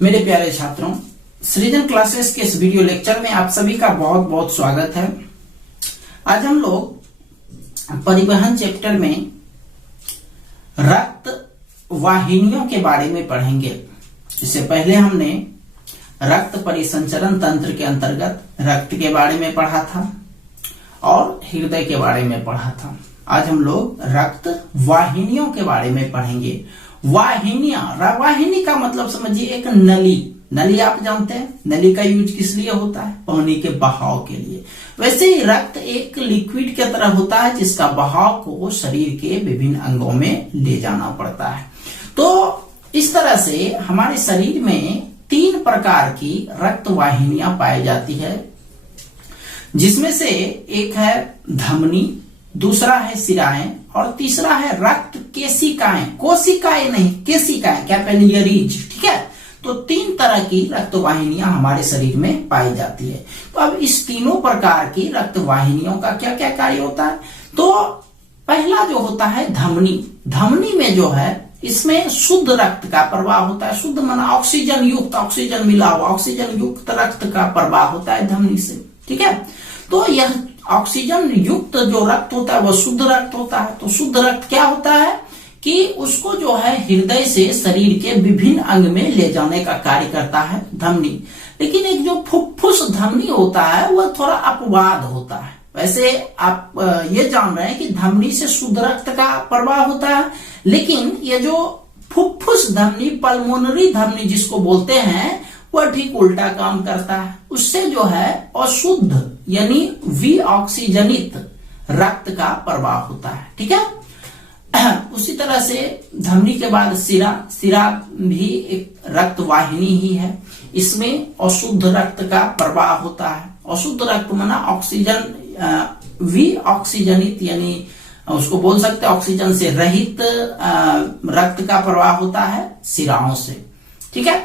मेरे प्यारे छात्रों, सृजन क्लासेस के इस वीडियो लेक्चर में आप सभी का बहुत बहुत स्वागत है। आज हम लोग परिवहन चैप्टर में रक्त वाहिनियों के बारे में पढ़ेंगे। इससे पहले हमने रक्त परिसंचरण तंत्र के अंतर्गत रक्त के बारे में पढ़ा था और हृदय के बारे में पढ़ा था। आज हम लोग रक्त वाहिनियों के बारे में पढ़ेंगे। वाहिनी का मतलब समझिए एक नली आप जानते हैं, नली का यूज किस लिए होता है? पानी के बहाव के लिए। वैसे ही रक्त एक लिक्विड की तरह होता है जिसका बहाव को शरीर के विभिन्न अंगों में ले जाना पड़ता है। तो इस तरह से हमारे शरीर में 3 प्रकार की रक्त वाहिनियां पाई जाती है, जिसमें से एक है धमनी, दूसरा है शिराएं और तीसरा है रक्त केशिकाएं। कोशिकाएं नहीं, केशिकाएं, कैपिलरीज। ठीक है, तो 3 तरह की रक्त वाहिनियां हमारे शरीर में पाई जाती है। तो अब इस तीनों प्रकार की रक्त वाहिनियों का क्या क्या कार्य होता है? तो पहला जो होता है धमनी। धमनी में जो है इसमें शुद्ध रक्त का प्रवाह होता है। शुद्ध माना ऑक्सीजन युक्त, ऑक्सीजन मिला हुआ ऑक्सीजन युक्त रक्त का प्रवाह होता है धमनी से। ठीक है, तो यह ऑक्सीजन युक्त जो रक्त होता है वह शुद्ध रक्त होता है। तो शुद्ध रक्त क्या होता है कि उसको जो है हृदय से शरीर के विभिन्न अंग में ले जाने का कार्य करता है धमनी। लेकिन एक जो फुफ्फुस धमनी होता है वह थोड़ा अपवाद होता है। वैसे आप ये जान रहे हैं कि धमनी से शुद्ध रक्त का प्रवाह होता है, लेकिन ये जो फुफ्फुस धमनी, पल्मोनरी धमनी जिसको बोलते हैं, वह ठीक उल्टा काम करता है। उससे जो है अशुद्ध यानी विऑक्सीजनित रक्त का प्रवाह होता है। ठीक है, उसी तरह से धमनी के बाद शिरा भी एक रक्त वाहिनी ही है। इसमें अशुद्ध रक्त का प्रवाह होता है। अशुद्ध रक्त माना ऑक्सीजन विऑक्सीजनित यानी उसको बोल सकते हैं ऑक्सीजन से रहित रक्त का प्रवाह होता है शिराओं से। ठीक है,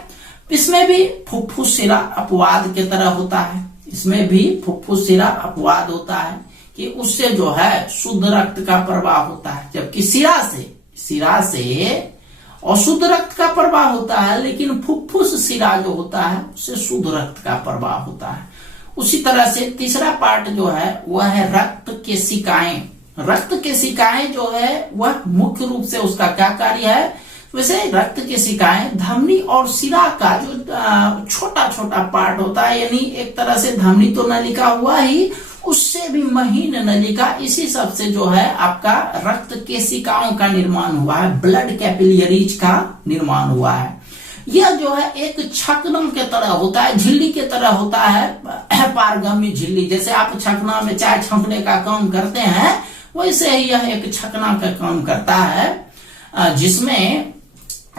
इसमें भी फुफ्फुस शिरा अपवाद की तरह होता है। इसमें भी फुफ्फुस शिरा अपवाद होता है कि उससे जो है शुद्ध रक्त का प्रवाह होता है, जबकि शिरा से अशुद्ध रक्त का प्रवाह होता है, लेकिन फुफ्फुस शिरा जो होता है उससे शुद्ध रक्त का प्रवाह होता है। उसी तरह से तीसरा पार्ट जो है वह है रक्त केशिकाएं। रक्त केशिकाएं जो है वह मुख्य रूप से उसका क्या कार्य है? वैसे रक्त केशिकाएं धमनी और शिरा का जो छोटा छोटा पार्ट होता है, यानी एक तरह से धमनी तो नलिका हुआ ही, उससे भी महीन नलिका, इसी सब से जो है आपका रक्त केशिकाओं का निर्माण हुआ है, ब्लड कैपिलरीज का निर्माण हुआ है। यह जो है एक छकनम के तरह होता है, झिल्ली के तरह होता है, पारगम्य झिल्ली। जैसे आप छकना में चाय छौंकने का काम करते हैं, वैसे ही यह एक छकना का काम करता है, जिसमें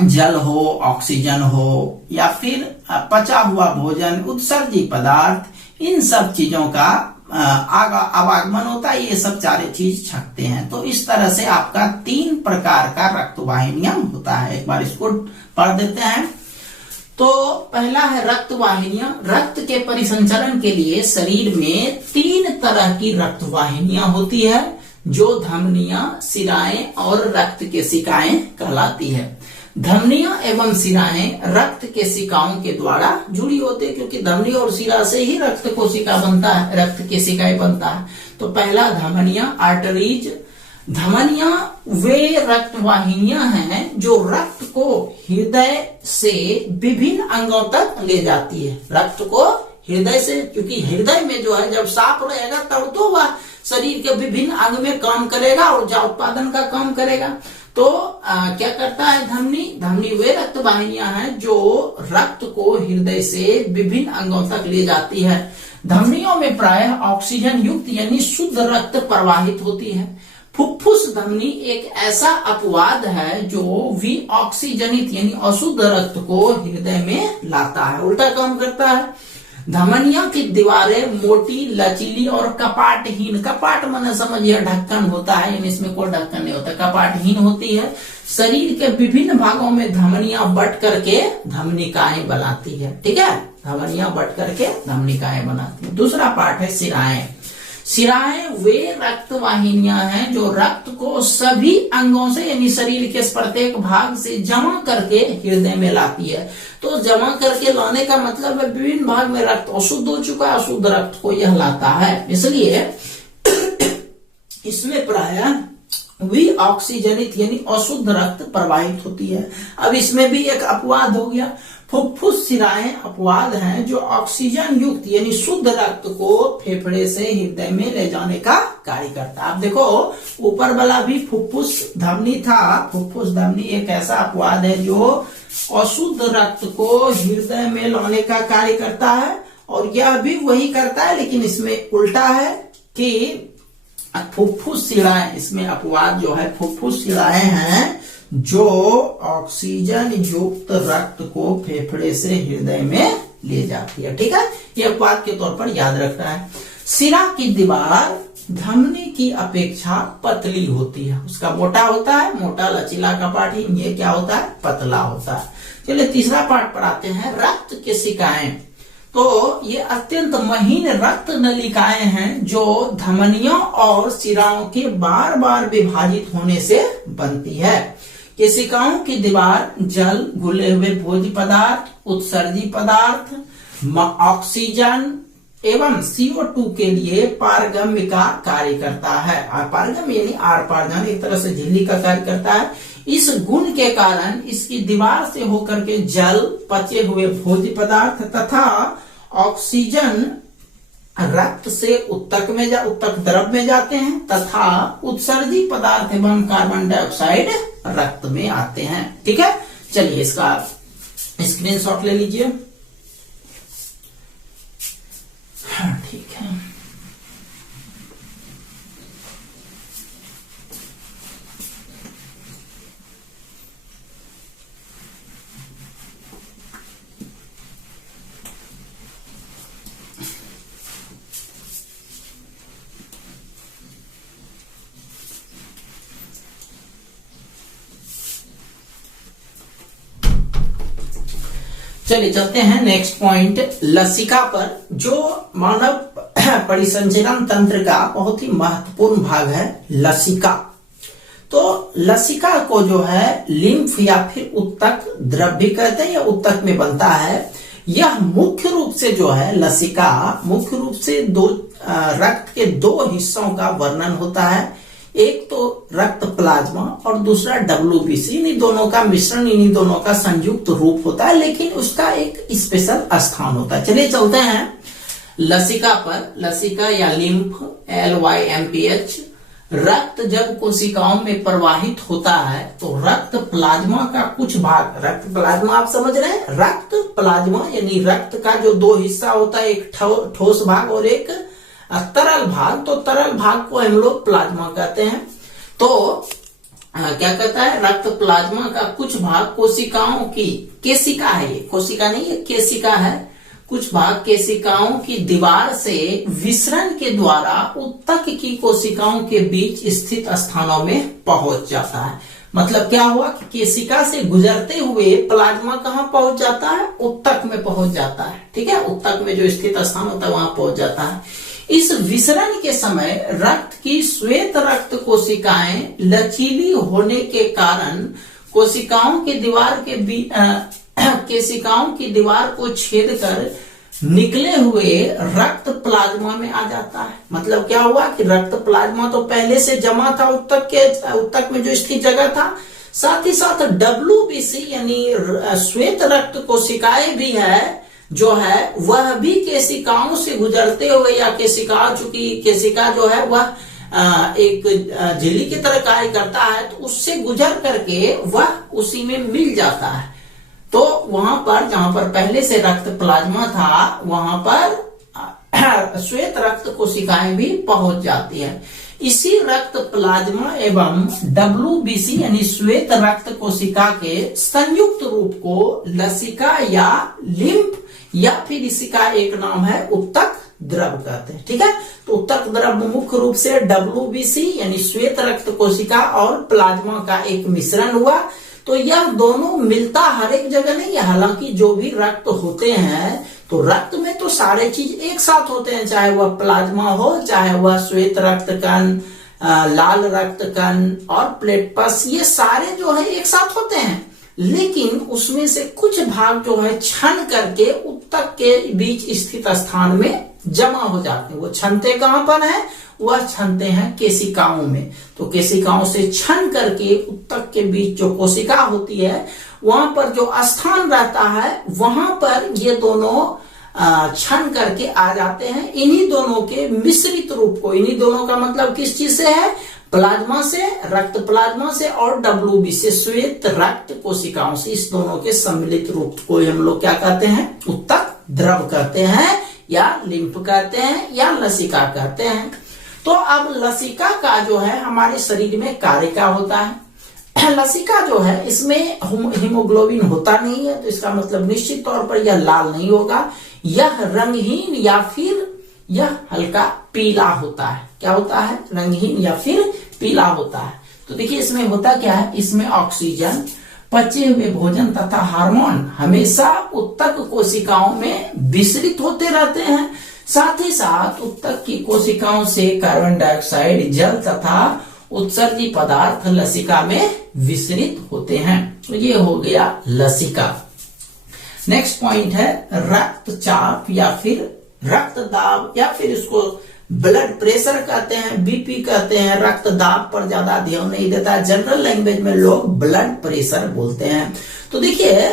जल हो, ऑक्सीजन हो या फिर पचा हुआ भोजन, उत्सर्जी पदार्थ, इन सब चीजों का आवागमन होता है। ये सब सारे चीज छकते हैं। तो इस तरह से आपका 3 प्रकार का रक्त वाहिनियां होता है। एक बार इसको पढ़ देते हैं। तो पहला है रक्त वाहिनियां। रक्त के परिसंचरण के लिए शरीर में 3 तरह की रक्त वाहिनियां होती है, जो धमनियां, शिराएं और रक्त केशिकाएं कहलाती है। धमनियां एवं शिराएं रक्त केशिकाओं के द्वारा जुड़ी होती है, क्योंकि धमनी और शिरा से ही रक्त कोशिका बनता है, रक्त केशिकाएं बनता है। तो पहला धमनियां, आर्टरीज। धमनियां वे रक्त वाहिनियां हैं जो रक्त को हृदय से विभिन्न अंगों तक ले जाती है। रक्त को हृदय से, क्योंकि हृदय में जो है जब साफ रहेगा तब तो वह शरीर के विभिन्न अंग में काम करेगा, ऊर्जा उत्पादन का काम करेगा। तो क्या करता है धमनी वे रक्त वाहिनियां हैं जो रक्त को हृदय से विभिन्न अंगों तक ले जाती है। धमनियों में प्रायः ऑक्सीजन युक्त यानी शुद्ध रक्त प्रवाहित होती है। फुफ्फुस धमनी एक ऐसा अपवाद है जो विऑक्सीजनित यानी अशुद्ध रक्त को हृदय में लाता है, उल्टा काम करता है। धमनियों की दीवारें मोटी, लचीली और कपाटहीन। कपाट माने समझिए ढक्कन होता है, यानी इसमें कोई ढक्कन नहीं होता, कपाटहीन होती है। शरीर के विभिन्न भागों में धमनियां बट करके धमनिकाएं बनाती है। ठीक है, धमनियां बट करके धमनिकाएं बनाती है। दूसरा पार्ट है शिराएं। शिराएं वे रक्त वाहिनियां हैं जो रक्त को सभी अंगों से यानी शरीर के प्रत्येक भाग से जमा करके हृदय में लाती है। तो जमा करके लाने का मतलब है विभिन्न भाग में रक्त अशुद्ध हो चुका है, अशुद्ध रक्त को यह लाता है। इसलिए इसमें प्रायः ऑक्सीजनित यानी अशुद्ध रक्त प्रवाहित होती है। अब इसमें भी एक अपवाद हो गया, फुफ्फुस शिराएं अपवाद हैं जो ऑक्सीजन युक्त यानी शुद्ध रक्त को फेफड़े से हृदय में ले जाने का कार्य करता है। आप देखो ऊपर वाला भी फुफ्फुस धमनी था, फुफ्फुस धमनी एक ऐसा अपवाद है जो अशुद्ध रक्त को हृदय में लाने का कार्य करता है, और यह भी वही करता है, लेकिन इसमें उल्टा है कि फुफ्फुस शिराएं, इसमें अपवाद जो है फुफ्फुस शिराएं हैं जो ऑक्सीजन युक्त रक्त को फेफड़े से हृदय में ले जाती है। ठीक है, ये अपवाद के तौर पर याद रखना है। शिरा की दीवार धमनी की अपेक्षा पतली होती है, उसका मोटा होता है, मोटा लचीला कपाटी, ये क्या होता है, पतला होता है। चलिए तीसरा पार्ट पर आते हैं, रक्त केशिकाएं। तो ये अत्यंत महीन रक्त नलिकाएं हैं जो धमनियों और शिराओं के बार बार विभाजित होने से बनती है। केशिकाओं की दीवार जल, घुले हुए भोज्य पदार्थ, उत्सर्जी पदार्थ, ऑक्सीजन एवं CO2 के लिए पारगम्य का कार्य करता है। पारगम्य यानी आर पार जाने, एक तरह से झिल्ली का कार्य करता है। इस गुण के कारण इसकी दीवार से होकर के जल, पचे हुए भोज्य पदार्थ तथा ऑक्सीजन रक्त से उत्तक द्रव में जाते हैं तथा उत्सर्जी पदार्थ एवं कार्बन डाइऑक्साइड रक्त में आते हैं। ठीक है, चलिए इसका स्क्रीनशॉट ले लीजिए। हाँ ठीक है, चलिए चलते हैं नेक्स्ट पॉइंट, लसिका पर, जो मानव परिसंचरण तंत्र का बहुत ही महत्वपूर्ण भाग है लसिका। तो लसिका को जो है लिम्फ या फिर उत्तक द्रव भी कहते हैं, या उत्तक में बनता है। यह मुख्य रूप से जो है लसिका मुख्य रूप से रक्त के दो हिस्सों का वर्णन होता है, एक तो रक्त प्लाज्मा और दूसरा WBC। इन्हीं दोनों का मिश्रण, इन्हीं दोनों का संयुक्त रूप होता है, लेकिन उसका एक स्पेशल स्थान होता है। चलिए चलते हैं लसिका पर। लसिका या लिम्फ, LYMPH। रक्त जब कोशिकाओं में प्रवाहित होता है तो रक्त प्लाज्मा का कुछ भाग, रक्त प्लाज्मा आप समझ रहे हैं, रक्त प्लाज्मा यानी रक्त का जो दो हिस्सा होता है, एक ठोस भाग और एक तरल भाग। तो तरल भाग को हम लोग प्लाज्मा कहते हैं। तो क्या कहता है, रक्त प्लाज्मा का कुछ भाग कोशिकाओं की, केशिका है ये, कोशिका नहीं है, केशिका है, कुछ भाग केशिकाओं की दीवार से विसरण के द्वारा उत्तक की कोशिकाओं के बीच स्थित स्थानों में पहुंच जाता है। मतलब क्या हुआ कि केशिका से गुजरते हुए प्लाज्मा कहाँ पहुंच जाता है, उत्तक में पहुंच जाता है। ठीक है, उत्तक में जो स्थित स्थान होता है वहां पहुंच जाता है। इस विसरण के समय रक्त की श्वेत रक्त कोशिकाएं लचीली होने के कारण कोशिकाओं की दीवार को छेद कर निकले हुए रक्त प्लाज्मा में आ जाता है। मतलब क्या हुआ कि रक्त प्लाज्मा तो पहले से जमा था उत्तक में जो स्थित जगह था, साथ ही साथ WBC यानी श्वेत रक्त कोशिकाएं भी है जो है, वह भी केशिकाओं से गुजरते हुए, या चूंकि केशिका जो है वह एक झिल्ली की तरह कार्य करता है, तो उससे गुजर करके वह उसी में मिल जाता है। तो वहां पर जहां पर पहले से रक्त प्लाज्मा था वहां पर श्वेत रक्त कोशिकाएं भी पहुंच जाती है। इसी रक्त प्लाज्मा एवं WBC यानी श्वेत रक्त कोशिका के संयुक्त रूप को लसिका या लिम्फ या फिर इसी का एक नाम है उत्तक द्रव कहते हैं। ठीक है, तो उत्तक द्रव मुख्य रूप से WBC यानी श्वेत रक्त कोशिका और प्लाज्मा का एक मिश्रण हुआ। तो यह दोनों मिलता हर एक जगह नहीं है, हालांकि जो भी रक्त होते हैं तो रक्त में तो सारे चीज एक साथ होते हैं, चाहे वह प्लाज्मा हो, चाहे वह श्वेत रक्त कण, लाल रक्त कण और प्लेटपस, ये सारे जो है एक साथ होते हैं। लेकिन उसमें से कुछ भाग जो है छन करके उत्तक के बीच स्थित स्थान में जमा हो जाते हैं। वो छनते कहां पर है? वह छनते हैं केशिकाओं में। तो केशिकाओं से छन करके उत्तक के बीच जो कोशिका होती है वहां पर जो स्थान रहता है वहां पर ये दोनों छन करके आ जाते हैं। इन्हीं दोनों के मिश्रित रूप को, इन्हीं दोनों का मतलब किस चीज से है? प्लाज्मा से, रक्त प्लाज्मा से और WB से, श्वेत रक्त कोशिकाओं से। इस दोनों के सम्मिलित रूप को हम लोग क्या कहते हैं? उत्तक द्रव कहते हैं, या लिम्फ कहते हैं, या लसिका कहते हैं। तो अब लसिका का जो है हमारे शरीर में कार्य क्या होता है? लसिका जो है इसमें हीमोग्लोबिन होता नहीं है, तो इसका मतलब निश्चित तौर पर यह लाल नहीं होगा, यह रंगहीन या फिर यह हल्का पीला होता है। क्या होता है? रंगहीन या फिर पीला होता है। तो देखिए इसमें होता क्या है, इसमें ऑक्सीजन, पचे हुए भोजन तथा हार्मोन हमेशा उत्तक कोशिकाओं में विसरित होते रहते हैं। साथ ही साथ उत्तक की कोशिकाओं से कार्बन डाइऑक्साइड, जल तथा उत्सर्जी पदार्थ लसिका में विसरित होते हैं। तो ये हो गया लसिका। नेक्स्ट पॉइंट है रक्तचाप या फिर रक्त दाब, या फिर इसको ब्लड प्रेशर कहते हैं, BP कहते हैं। रक्त दाब पर ज्यादा ध्यान नहीं देता है, जनरल लैंग्वेज में लोग ब्लड प्रेशर बोलते हैं। तो देखिए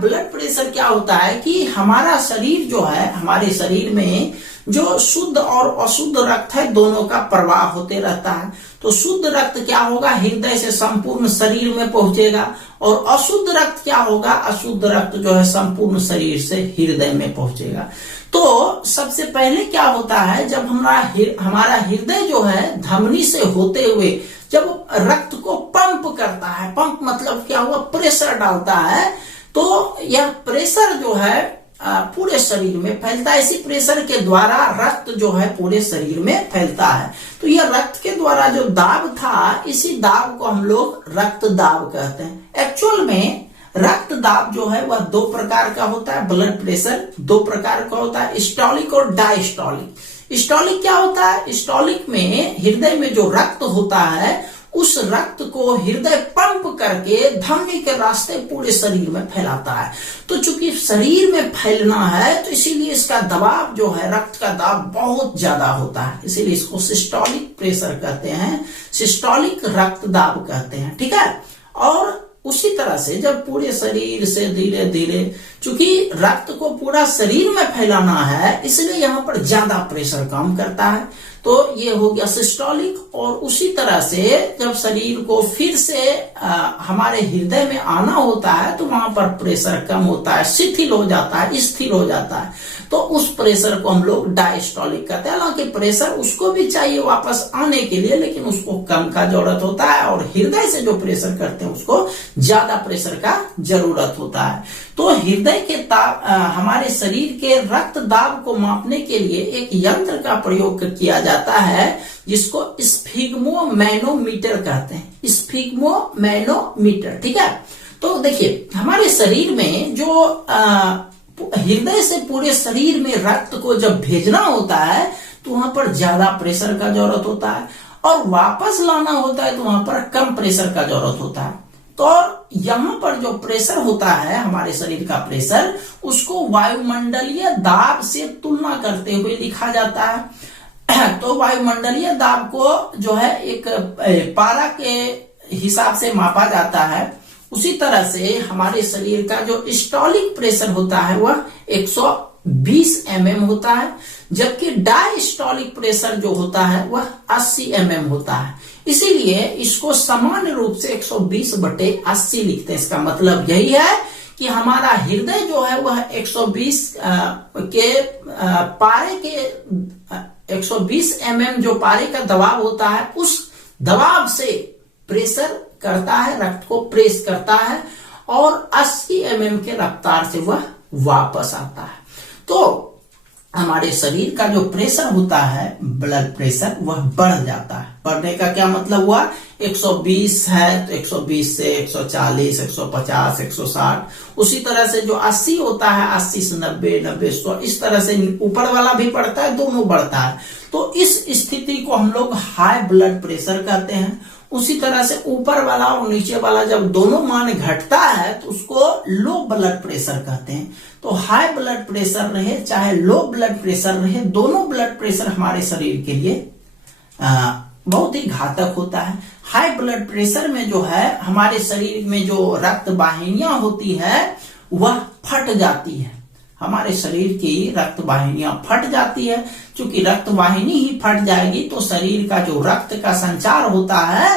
ब्लड प्रेशर क्या होता है कि हमारा शरीर जो है, हमारे शरीर में जो शुद्ध और अशुद्ध रक्त है दोनों का प्रवाह होते रहता है। तो शुद्ध रक्त क्या होगा? हृदय से संपूर्ण शरीर में पहुंचेगा, और अशुद्ध रक्त क्या होगा? अशुद्ध रक्त जो है संपूर्ण शरीर से हृदय में पहुंचेगा। तो सबसे पहले क्या होता है, जब हमारा हृदय जो है धमनी से होते हुए जब रक्त को पंप करता है, पंप मतलब क्या हुआ? प्रेशर डालता है, तो यह प्रेशर जो है पूरे शरीर में फैलता है। इसी प्रेशर के द्वारा रक्त जो है पूरे शरीर में फैलता है। तो यह रक्त के द्वारा जो दाब था, इसी दाब को हम लोग रक्त दाब कहते हैं। एक्चुअल में रक्त दाब जो है वह दो प्रकार का होता है। ब्लड प्रेशर दो प्रकार का होता है, स्टॉलिक और डायस्टॉलिक। स्टॉलिक क्या होता है? स्टॉलिक में हृदय में जो रक्त होता है उस रक्त को हृदय पंप करके धमनी के रास्ते पूरे शरीर में फैलाता है। तो चूंकि शरीर में फैलना है तो इसीलिए इसका दबाव जो है, रक्त का दाब बहुत ज्यादा होता है, इसीलिए इसको सिस्टोलिक प्रेशर कहते हैं, सिस्टोलिक रक्त दाब कहते हैं। ठीक है। और उसी तरह से जब पूरे शरीर से धीरे धीरे, चूंकि रक्त को पूरा शरीर में फैलाना है इसलिए यहाँ पर ज्यादा प्रेशर काम करता है, तो ये हो गया सिस्टोलिक। और उसी तरह से जब शरीर को फिर से हमारे हृदय में आना होता है तो वहां पर प्रेशर कम होता है, शिथिल हो जाता है, स्थिर हो जाता है, तो उस प्रेशर को हम लोग डायस्टोलिक कहते हैं। हालांकि प्रेशर उसको भी चाहिए वापस आने के लिए, लेकिन उसको कम का जरूरत होता है, और हृदय से जो प्रेशर करते हैं उसको ज्यादा प्रेशर का जरूरत होता है। तो हृदय के हमारे शरीर के रक्त दाब को मापने के लिए एक यंत्र का प्रयोग किया जाता है जिसको स्फिग्मोमैनोमीटर कहते हैं, स्फिग्मोमैनोमीटर। ठीक है। तो देखिए हमारे शरीर में जो हृदय से पूरे शरीर में रक्त को जब भेजना होता है तो वहां पर ज्यादा प्रेशर का जरूरत होता है, और वापस लाना होता है तो वहां पर कम प्रेशर का जरूरत होता है। तो यहाँ पर जो प्रेशर होता है हमारे शरीर का प्रेशर, उसको वायुमंडलीय दाब से तुलना करते हुए लिखा जाता है। तो वायुमंडलीय दाब को जो है एक पारा के हिसाब से मापा जाता है। उसी तरह से हमारे शरीर का जो स्टॉलिक प्रेशर होता है वह 120 mm होता है, जबकि डायस्टॉलिक प्रेशर जो होता है वह 80 mm होता है। इसीलिए इसको सामान्य रूप से 120/80 लिखते हैं। इसका मतलब यही है कि हमारा हृदय जो है वह 120 के पारे के 120 mm जो पारे का दबाव होता है उस दबाव से प्रेशर करता है, रक्त को प्रेस करता है, और 80 mm के रफ्तार से वह वापस आता है। तो हमारे शरीर का जो प्रेशर होता है, ब्लड प्रेशर, वह बढ़ जाता है। बढ़ने का क्या मतलब हुआ, 120 है तो 120 से 140, 150, 160, उसी तरह से जो 80 होता है 80 से 90, 90 100, इस तरह से ऊपर वाला भी बढ़ता है, दोनों बढ़ता है। तो इस स्थिति को हम लोग हाई ब्लड प्रेशर कहते हैं। उसी तरह से ऊपर वाला और नीचे वाला जब दोनों मान घटता है तो उसको लो ब्लड प्रेशर कहते हैं। तो हाई ब्लड प्रेशर रहे चाहे लो ब्लड प्रेशर रहे, दोनों ब्लड प्रेशर हमारे शरीर के लिए बहुत ही घातक होता है। हाई ब्लड प्रेशर में जो है हमारे शरीर में जो रक्त वाहिनियां होती है वह फट जाती है। हमारे शरीर की रक्त वाहिनियां फट जाती है। चूंकि रक्त वाहिनी ही फट जाएगी तो शरीर का जो रक्त का संचार होता है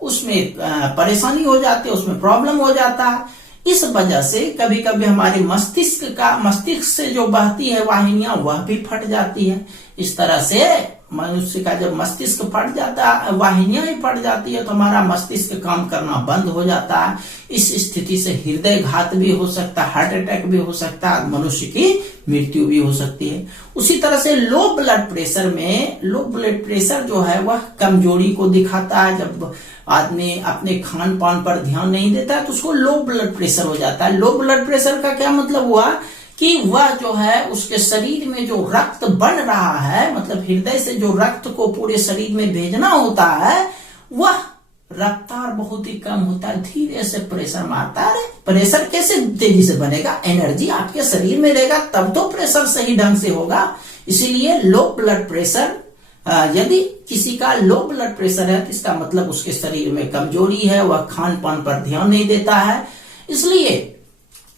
उसमें परेशानी हो जाती है, उसमें प्रॉब्लम हो जाता है। इस वजह से कभी कभी हमारे मस्तिष्क से जो बहती है वाहिनियां वह भी फट जाती है। इस तरह से मनुष्य का जब मस्तिष्क फट जाता है, वाहिनियां ही फट जाती है, तो हमारा मस्तिष्क काम करना बंद हो जाता है। इस स्थिति से हृदय घात भी हो सकता है, हार्ट अटैक भी हो सकता है, मनुष्य की मृत्यु भी हो सकती है। उसी तरह से लो ब्लड प्रेशर में, लो ब्लड प्रेशर जो है वह कमजोरी को दिखाता है। जब आदमी अपने खान पान पर ध्यान नहीं देता है तो उसको लो ब्लड प्रेशर हो जाता है। लो ब्लड प्रेशर का क्या मतलब हुआ कि वह जो है उसके शरीर में जो रक्त बन रहा है, मतलब हृदय से जो रक्त को पूरे शरीर में भेजना होता है, वह रफ्तार बहुत ही कम होता है, धीरे से प्रेशर मारता है। प्रेशर कैसे तेजी से बनेगा, एनर्जी आपके शरीर में रहेगा तब तो प्रेशर सही ढंग से होगा। इसीलिए लो ब्लड प्रेशर, यदि किसी का लो ब्लड प्रेशर है तो इसका मतलब उसके शरीर में कमजोरी है, वह खान पान पर ध्यान नहीं देता है। इसलिए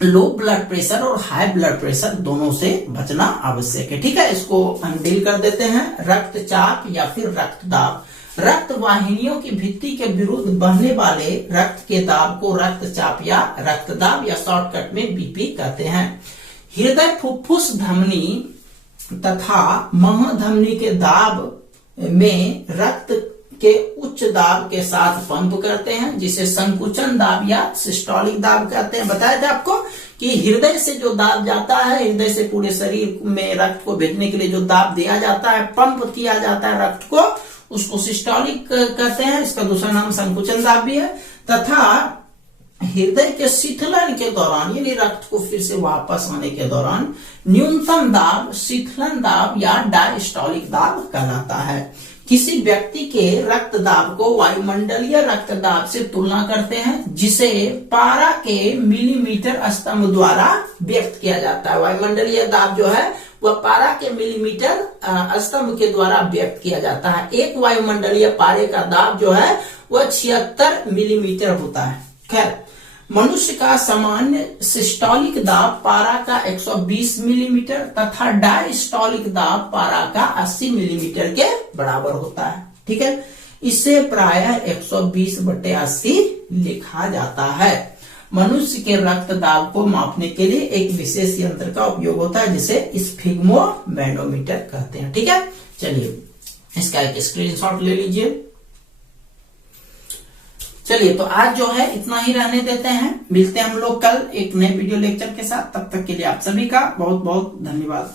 लो ब्लड प्रेशर और हाई ब्लड प्रेशर दोनों से बचना आवश्यक है। ठीक है, इसको हम डील कर देते हैं। रक्तचाप या फिर रक्तदाब। रक्त वाहिनियों की भित्ति के विरुद्ध बहने वाले रक्त के दाब को रक्तचाप या रक्तदाब या शॉर्टकट में बीपी कहते हैं। हृदय, फुफ्फुस, धमनी तथा महाधमनी के दाब में रक्त के उच्च दाब के साथ पंप करते हैं, जिसे संकुचन दाब या सिस्टोलिक दाब कहते हैं। बताया था आपको कि हृदय से जो दाब जाता है, हृदय से पूरे शरीर में रक्त को भेजने के लिए जो दाब दिया जाता है, पंप किया जाता है रक्त को, उसको सिस्टोलिक कहते हैं। इसका दूसरा नाम संकुचन दाब भी है। तथा हृदय के शिथिलन के दौरान, यानी रक्त को फिर से वापस आने के दौरान, न्यूनतम दाब शिथिलन दाब या डायस्टोलिक दाब कहलाता है। किसी व्यक्ति के रक्त दाब को वायुमंडलीय रक्त दाब से तुलना करते हैं, जिसे पारा के मिलीमीटर स्तंभ द्वारा व्यक्त किया जाता है। वायुमंडलीय दाब जो है वह पारा के मिलीमीटर स्तंभ के द्वारा व्यक्त किया जाता है। एक वायुमंडलीय पारे का दाब जो है वह 76 मिलीमीटर होता है। खैर, मनुष्य का सामान्य सिस्टोलिक दाब पारा का 120 मिलीमीटर तथा डायस्टोलिक दाब पारा का 80 मिलीमीटर के बराबर होता है। ठीक है, इसे प्रायः 120/80 लिखा जाता है। मनुष्य के रक्त दाब को मापने के लिए एक विशेष यंत्र का उपयोग होता है, जिसे स्फिग्मोमैनोमीटर कहते हैं। ठीक है, चलिए इसका एक स्क्रीनशॉट ले लीजिए। चलिए, तो आज जो है इतना ही रहने देते हैं। मिलते हैं हम लोग कल एक नए वीडियो लेक्चर के साथ। तब तक के लिए आप सभी का बहुत बहुत धन्यवाद।